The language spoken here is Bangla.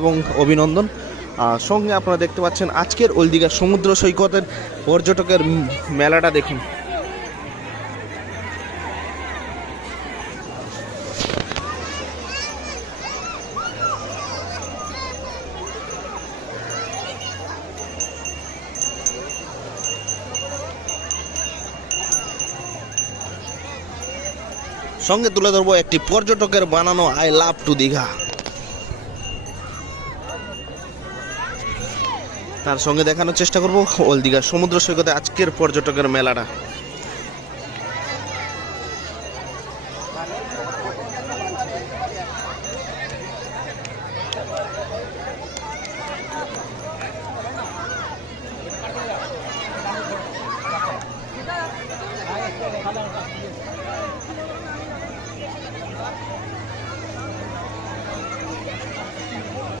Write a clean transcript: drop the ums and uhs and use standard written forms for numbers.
এবং অভিনন্দন। সঙ্গে আপনারা দেখতে পাচ্ছেন আজকের ওল্ড দীঘা সমুদ্র সৈকতের পর্যটকের মেলাটা দেখুন। সঙ্গে তুলে ধরবো একটি পর্যটকের বানানো আই লাভ টু দীঘা। তার সঙ্গে দেখানোর চেষ্টা করব ওল্ড দীঘা সমুদ্র সৈকতে আজকের পর্যটকের মেলাটা।